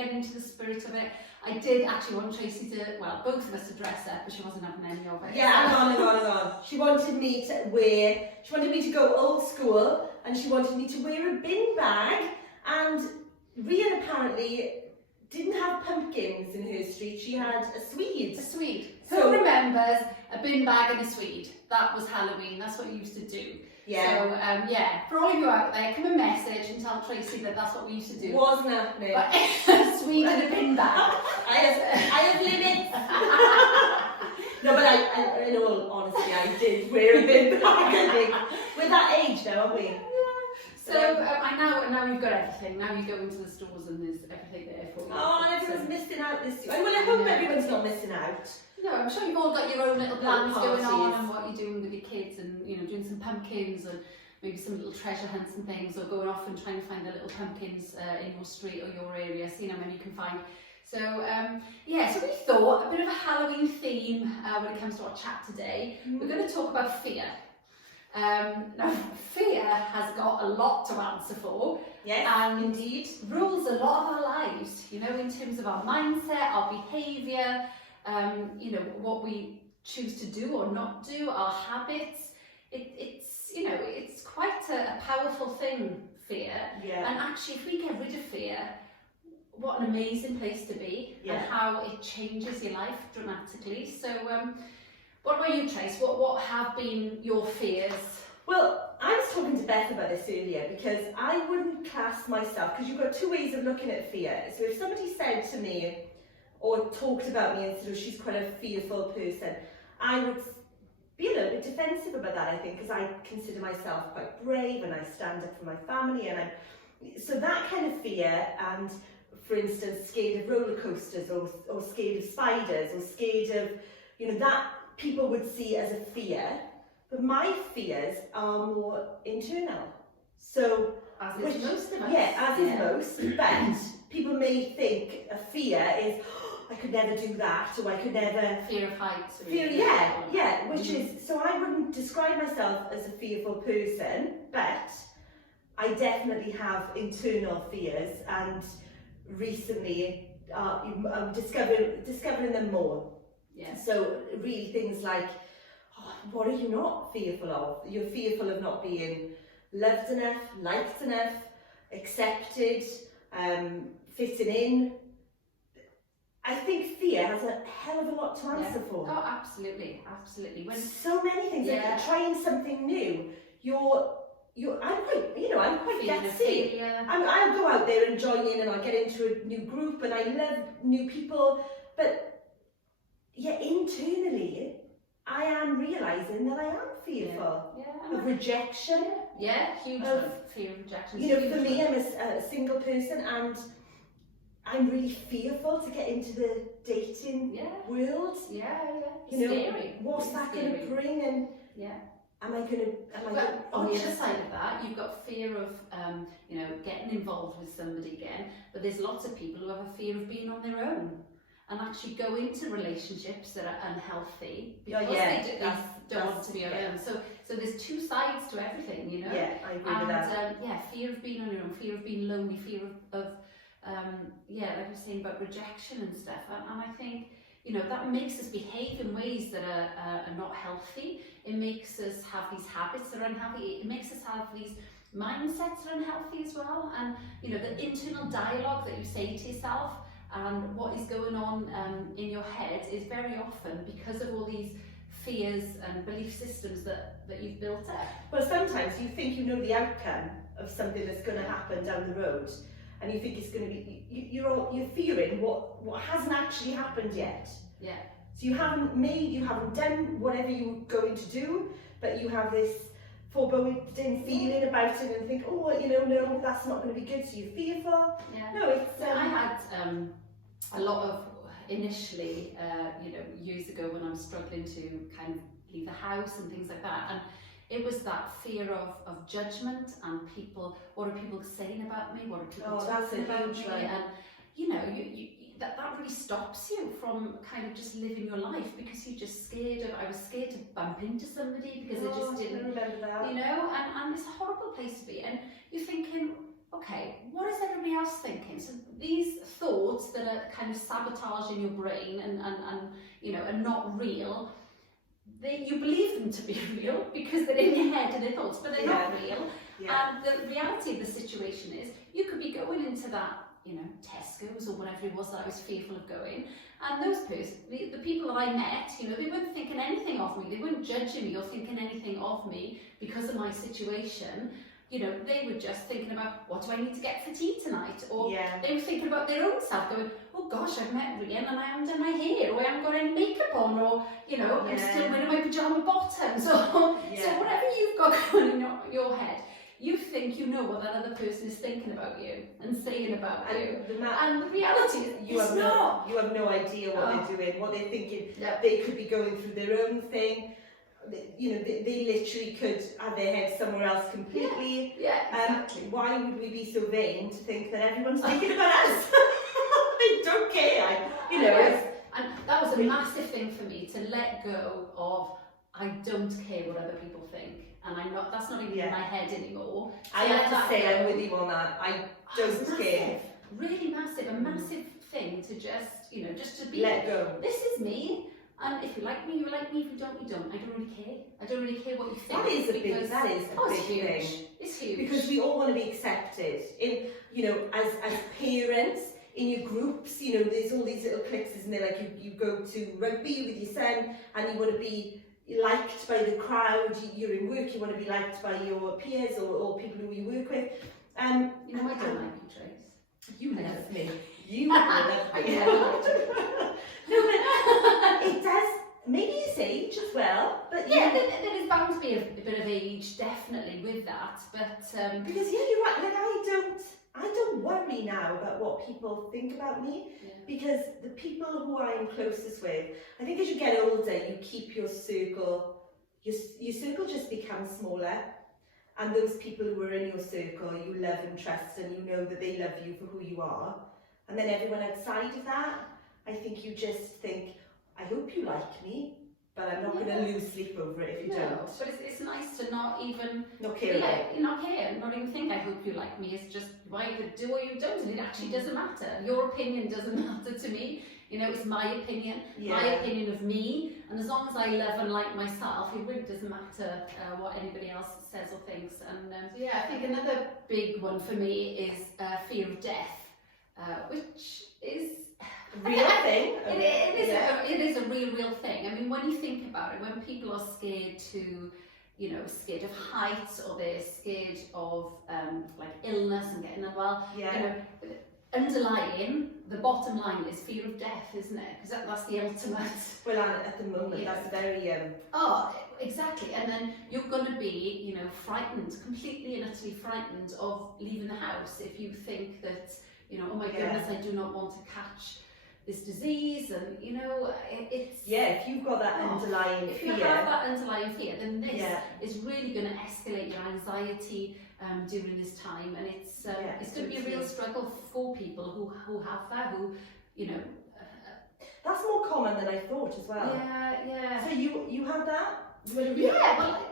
getting into the spirit of it. I did actually want Tracy to, well, both of us to dress up, but she wasn't having any of it. Yeah, hang on. She wanted me to go old school, and she wanted me to wear a bin bag, and Rhian apparently didn't have pumpkins in her street, she had a Swede. A Swede. Who remembers a bin bag and a Swede? That was Halloween, that's what we used to do. Yeah. So, for all of you out there, come a message and tell Tracy that that's what we used to do. Wasn't happening. But a Swede and a bin bag. I have limits. No, but I, in all honesty, I did wear a bin bag, I think. We're that age now, aren't we? So now you've got everything. Now you go into the stores and there's everything there for you. Oh, and everyone's missing out this year. Well, I hope everyone's not missing out. No, I'm sure you've all got your own little plans parties going on and what you're doing with your kids, and doing some pumpkins and maybe some little treasure hunts and things, or going off and trying to find the little pumpkins in your street or your area, seeing how many you can find. So so we thought a bit of a Halloween theme when it comes to our chat today. We're going to talk about fear. Now, fear has got a lot to answer for. Yes, and indeed. Rules a lot of our lives, in terms of our mindset, our behaviour, what we choose to do or not do, our habits. It's quite a powerful thing, fear. Yeah. And actually, if we get rid of fear, what an amazing place to be, and how it changes your life dramatically. So, what about you, Trace? What have been your fears? Well, I was talking to Beth about this earlier, because I wouldn't class myself, because you've got two ways of looking at fear. So if somebody said to me, or talked about me and said, oh, she's quite a fearful person, I would be a little bit defensive about that, I think, because I consider myself quite brave and I stand up for my family, and so that kind of fear, and for instance, scared of roller coasters, or scared of spiders, or scared of, that people would see as a fear, but my fears are more internal. So, as is most of us. Yeah, as is most, but people may think a fear is, I could never do that, or I could never... Fear of heights. Which is, so I wouldn't describe myself as a fearful person, but I definitely have internal fears, and recently I'm discovering them more. Yeah. So really things like, what are you not fearful of? You're fearful of not being loved enough, liked enough, accepted, fitting in. I think fear has a hell of a lot to answer for. Oh, absolutely. When so many things, like trying something new. I'm quite gutsy. I'll go out there and join in, and I'll get into a new group, and I love new people, but internally, I am realising that I am fearful of rejection. Huge fear of rejection. For me, I'm a single person, and I'm really fearful to get into the dating world. Scary. What's that going to bring? And am I going to? But on the other side of that, you've got fear of getting involved with somebody again. But there's lots of people who have a fear of being on their own, and actually go into relationships that are unhealthy because they don't want to be alone. So there's two sides to everything, Yeah, I agree with that. Fear of being on your own, fear of being lonely, fear of like I was saying about rejection and stuff. And I think, that makes us behave in ways that are not healthy. It makes us have these habits that are unhealthy. It makes us have these mindsets that are unhealthy as well. And, the internal dialogue that you say to yourself, and what is going on in your head is very often because of all these fears and belief systems that you've built up. Well, sometimes you think you know the outcome of something that's going to happen down the road, and you think it's going to be, you're fearing what hasn't actually happened yet. Yeah. So you haven't done whatever you were going to do, but you have this foreboding feeling about it, and think, no, that's not going to be good, so you're fearful. Yeah. No, it's... I had a lot of, initially, years ago when I was struggling to kind of leave the house and things like that, and it was that fear of judgment and people, what are people saying about me, what are people talking about me, and that really stops you from kind of just living your life, because you're just scared I was scared to bump into somebody because I just didn't, and it's a horrible place to be, and you're thinking, okay, what is everybody else thinking? So these thoughts that are kind of sabotaging your brain and you know, are not real, you believe them to be real because they're in your head and they're thoughts, but they're not real. And the reality of the situation is, you could be going into that, you know, Tesco's or whatever it was that I was fearful of going, and those the people that I met, you know, they weren't thinking anything of me, they weren't judging me or thinking anything of me because of my situation. You know, they were just thinking about, what do I need to get for tea tonight? Or they were thinking about their own self, going, oh gosh, I've met Rhian and I haven't done my hair, or I haven't got any makeup on, or, you know, I'm still wearing my pyjama bottoms, or so whatever you've got going in your head, you think you know what that other person is thinking about you and saying about you. And the reality is, you have no idea what they're doing, what they're thinking. They could be going through their own thing. You know, they literally could have their head somewhere else completely. Exactly. Why would we be so vain to think that everyone's thinking about us? They don't care. You know. And that was a massive thing for me, to let go of, I don't care what other people think. And that's not even in my head anymore. So I have to say, I'm with you on that. I don't care. Really massive, a massive thing to just, you know, just to be, let go. This is me. And if you like me, you like me. If you don't, you don't. I don't really care. I don't really care what you think. That is a big thing. It's huge. Because we all want to be accepted. In, you know, as parents, in your groups, you know, there's all these little cliques, isn't there? Like you go to rugby with your son and you want to be liked by the crowd. You're in work, you want to be liked by your peers or people who you work with. You know, I don't like you, Trace. You love me. You love me. No, but it does. Maybe it's age as well, but there is bound to be a bit of age, definitely, with that. But because you're right. Like I don't worry now about what people think about me, because the people who I am closest with, I think as you get older, you keep your circle. Your circle just becomes smaller, and those people who are in your circle, you love and trust, and you know that they love you for who you are. And then everyone outside of that, I think you just think, I hope you like me, but I'm not going to lose sleep over it if you don't. But it's nice to not even care. Not care, not even think I hope you like me. It's just, you either do or you don't, and it actually doesn't matter. Your opinion doesn't matter to me. You know, it's my opinion, my opinion of me, and as long as I love and like myself, it really doesn't matter what anybody else says or thinks. And I think another big one for me is fear of death. Which is a real thing. It is a real thing. I mean, when you think about it, when people are scared scared of heights, or they're scared of like illness and getting unwell, you know, underlying, the bottom line is fear of death, isn't it? Because that's the ultimate. Well, at the moment, that's very. Oh, exactly. And then you're going to be, you know, frightened, completely and utterly frightened of leaving the house if you think that, you know, oh my goodness, I do not want to catch this disease, and you know, it's if you've got that underlying fear. If you have that underlying fear, then this is really going to escalate your anxiety during this time, and it's going to be a real struggle for people who have that, who, you know. That's more common than I thought as well. Yeah. So you had that? Well,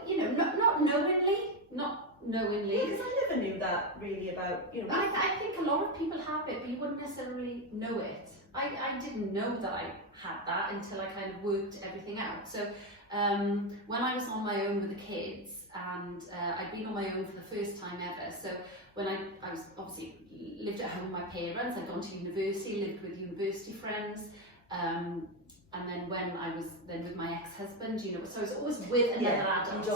you know, not knowingly. Because I never knew that really about, you know. I think a lot of people have it, but you wouldn't necessarily know it. I didn't know that I had that until I kind of worked everything out. So when I was on my own with the kids, and I'd been on my own for the first time ever. So when I was obviously lived at home with my parents, I'd gone to university, lived with university friends. And then when I was then with my ex-husband, you know, so I was always with another adult. You'd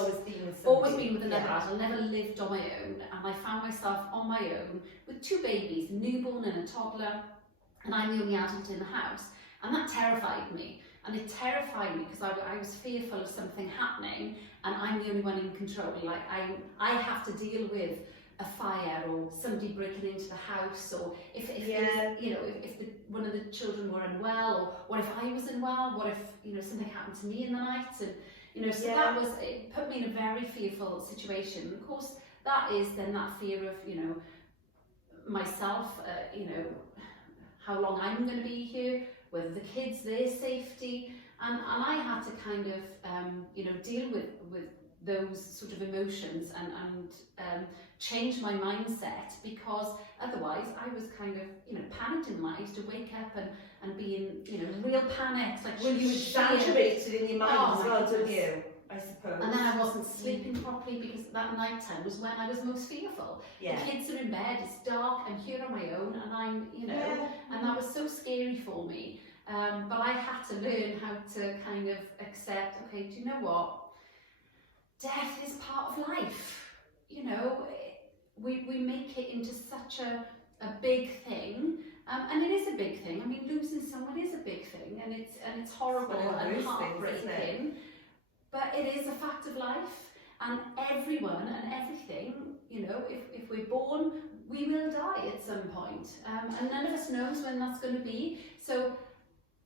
always been with another adult, never lived on my own. And I found myself on my own with two babies, a newborn and a toddler, and I'm the only adult in the house. And that terrified me. And it terrified me because I was fearful of something happening, and I'm the only one in control. Like I have to deal with a fire, or somebody breaking into the house, or if one of the children were unwell, or what if I was unwell, what if, you know, something happened to me in the night, and you know, so it put me in a very fearful situation. And of course, that is then that fear of, you know, myself, you know, how long I'm going to be here, whether the kids, their safety, and I had to kind of you know, deal with those sort of emotions and change my mindset, because otherwise I was kind of, you know, panicked in life to wake up and be in, you know, real panic. Like, well, you exaggerated in your mind as well, don't you? I suppose. And then I wasn't sleeping properly, because that night time was when I was most fearful. Yeah. The kids are in bed, it's dark, I'm here on my own, and I'm, you know, and that was so scary for me. But I had to learn how to kind of accept, okay, do you know what? Death is part of life. You know, we make it into such a big thing, and it is a big thing. I mean, losing someone is a big thing, and it's horrible and heartbreaking. But it is a fact of life, and everyone and everything, you know, if we're born, we will die at some point, and none of us knows when that's going to be. So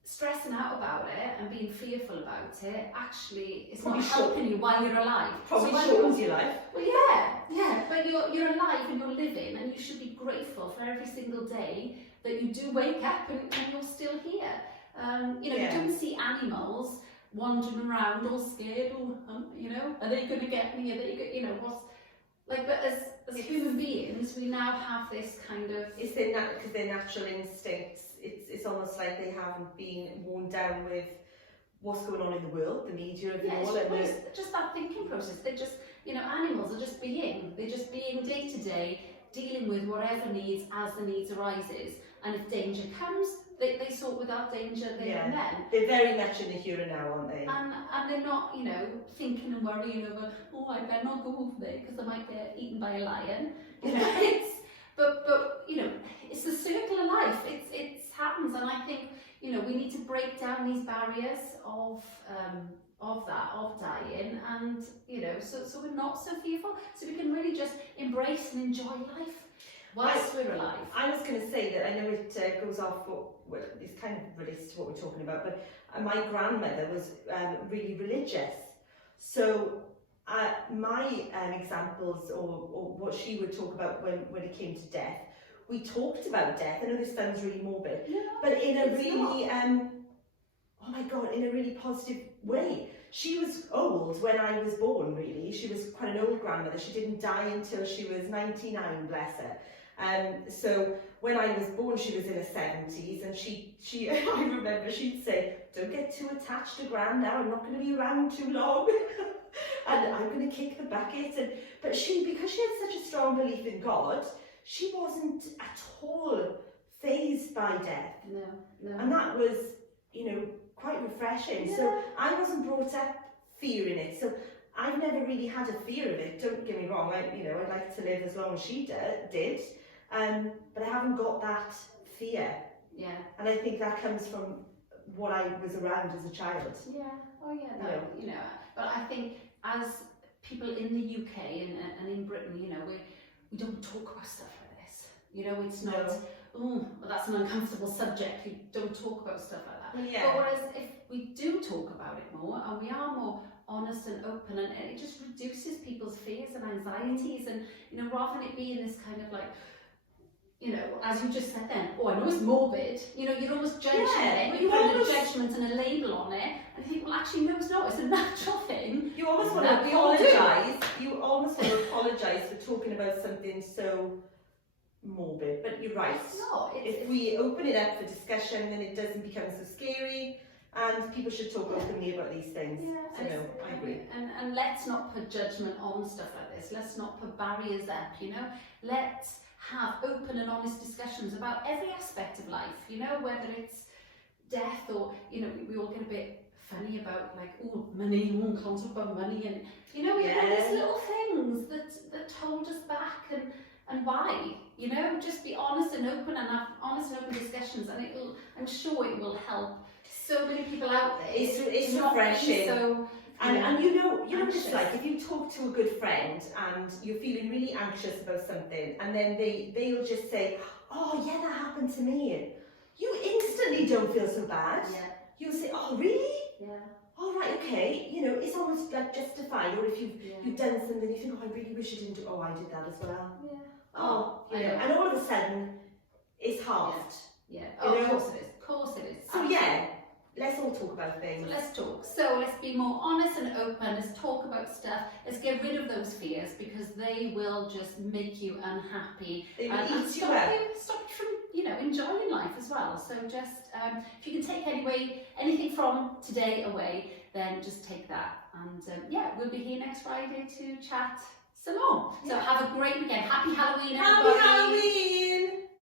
stressing out about it and being fearful about it actually is not helping you while you're alive. Probably shortens your life. Well, yeah, but you're alive and you're living, and you should be grateful for every single day that you do wake up and you're still here. You know, you don't see animals wandering around all scared, you know, are they going to get me? Are they, you know, what's like? But as human beings, we now have this kind of. It's because their natural instincts. It's almost like they haven't been worn down with what's going on in the world, the media of it all, and it's just that thinking process. They're just, you know, animals are just being. They're just being day to day, dealing with whatever needs as the needs arises. And if danger comes, they sort with that danger there and then. They're very much in the here and now, aren't they? And they're not, you know, thinking and worrying over, oh, I better not go over there because I might get eaten by a lion. You know, but you know, it's the circle of life. It happens, and I think, you know, we need to break down these barriers of dying, and you know, so we're not so fearful, so we can really just embrace and enjoy life whilst we're alive. I was going to say that I know it goes off, well, it's kind of related to what we're talking about, but my grandmother was really religious. So my examples or what she would talk about when it came to death, we talked about death. I know this sounds really morbid, but in a really, oh my God, in a really positive way. She was old when I was born, really. She was quite an old grandmother. She didn't die until she was 99, bless her. So when I was born, she was in her 70s, and she I remember she'd say, don't get too attached to Gran now, I'm not going to be around too long, and I'm going to kick the bucket. But because she had such a strong belief in God, she wasn't at all fazed by death. No. And that was, you know, quite refreshing. Yeah. So I wasn't brought up fearing it. So I've never really had a fear of it. Don't get me wrong. I'd like to live as long as she did. But I haven't got that fear. Yeah. And I think that comes from what I was around as a child. Yeah. Oh yeah. No. You know. But I think as people in the UK and in Britain, you know, we don't talk about stuff like this. You know, it's not. No. Oh, well, that's an uncomfortable subject. We don't talk about stuff like that. Yeah. But whereas if we do talk about it more, and we are more honest and open, and it just reduces people's fears and anxieties, and you know, rather than it being this kind of like, you know, as you just said then, oh, I know it's morbid, you know, you're almost judging it, you put a judgment and a label on it, and you think, well, actually, no, it's not, it's a natural thing. You almost want to apologise, for talking about something so morbid, but you're right. It's not. If we open it up for discussion, then it doesn't become so scary, and people should talk openly about these things. Yeah, so no, I agree. And let's not put judgment on stuff like this. Let's not put barriers up, you know. Let's have open and honest discussions about every aspect of life, you know, whether it's death or, you know, we all get a bit funny about like, oh, money, can't talk about money, and you know, we have these little things that hold us back, and why, you know, just be honest and open and have honest and open discussions, and I'm sure it will help so many people out there. It's refreshing. So, and you know what it's like, if you talk to a good friend and you're feeling really anxious about something, and then they'll just say, oh yeah, that happened to me, you instantly don't feel so bad. Yeah. You'll say, oh really? Yeah. Oh right, okay. You know, it's almost like justified. Or if you've done something, you think, oh, I really wish I didn't do. Oh, I did that as well. Yeah. Oh, you know, and all of a sudden, it's halved. Yeah. Oh, of course it is. Of course it is. So yeah, let's all talk about things. So let's talk. So let's be more honest and open. Let's talk about stuff. Let's get rid of those fears because they will just make you unhappy. They will and eat you stop up. stop you from, you know, enjoying life as well. So just if you can take anything from today away, then just take that. And yeah, we'll be here next Friday to chat some more. So have a great weekend. Happy Halloween, everybody. Happy Halloween!